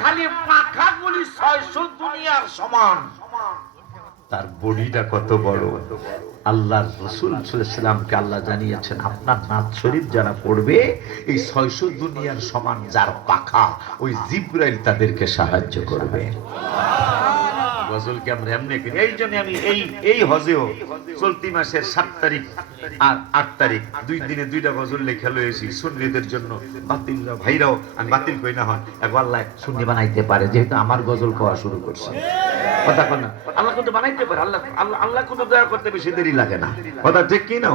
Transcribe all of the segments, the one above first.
খালি পাখাগুলি 600 দুনিয়ার সমান। তার বডিটা কত বড়! আল্লাহর রাসূল সাল্লাল্লাহু আলাইহি ওয়াসাল্লামকে আল্লাহ জানিয়েছেন, আপনার নাত শরীফ যারা পড়বে এই 600 দুনিয়ার সমান যার পাখা, ওই জিবরাইল তাদেরকে সাহায্য করবে। গজলকে আমরা এমনি করি। এই জন্য আমি এই হজেও চলতি মাসের 7 তারিখ আর 8 তারিখ 2 দিনে 2টা গজল লেখা লয়েছি সুন্নিদের জন্য। বাতিলরা ভাইরাও আমি বাতিল কই না হন, একবার আল্লাহ সুন্নি বানাইতে পারে, যেহেতু আমার গজল খাওয়া শুরু করছে। কথা কন না, আল্লাহ কিন্তু বানাইতে পারে। আল্লাহ কিন্তু দয়া করতে বেশি দেরি লাগে না। কথা ঠিক কি না?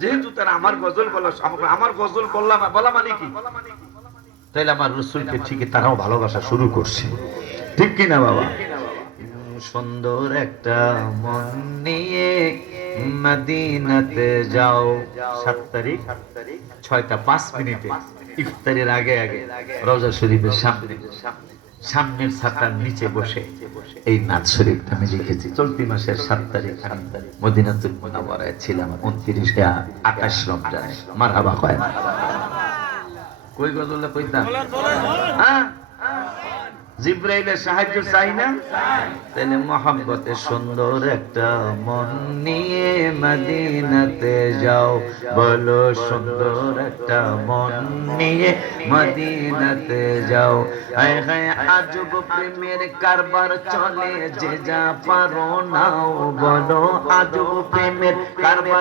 যেহেতু তারা আমার গজল বলা, আমার গজল বলা মানে কি, তাইলে আমার রাসূলকে ঠিকই তারাও ভালোবাসা শুরু করছে। ঠিক কি না বাবা? সুন্দর একটা মন নিয়ে মদিনাতে যাও। 7 তারিখ 6টা 5 মিনিটে ইফতারের আগে রওজা শরীফের সামনের ছাতার নিচে বসে এই নাত শরীফটা আমি লিখেছি। চলতি মাসের 7 তারিখ আমি মদিনাতুল মুনাওয়ারায় ছিলাম, 29 রমজানে। মারহাবা কয় না? কই গজলটা কইতাম? হ্যাঁ, জিবরাইলের সাহায্য চাই না? তাহলে মহব্বতে সুন্দর একটা মন নিয়ে মদিনাতে যাও, বলো সুন্দর একটা মন নিয়ে মদিনাতে যাও। হায় হায় আজব প্রেমের কারবার চলে, যে যা পারো নাও, বলো আজব প্রেমের কারবার।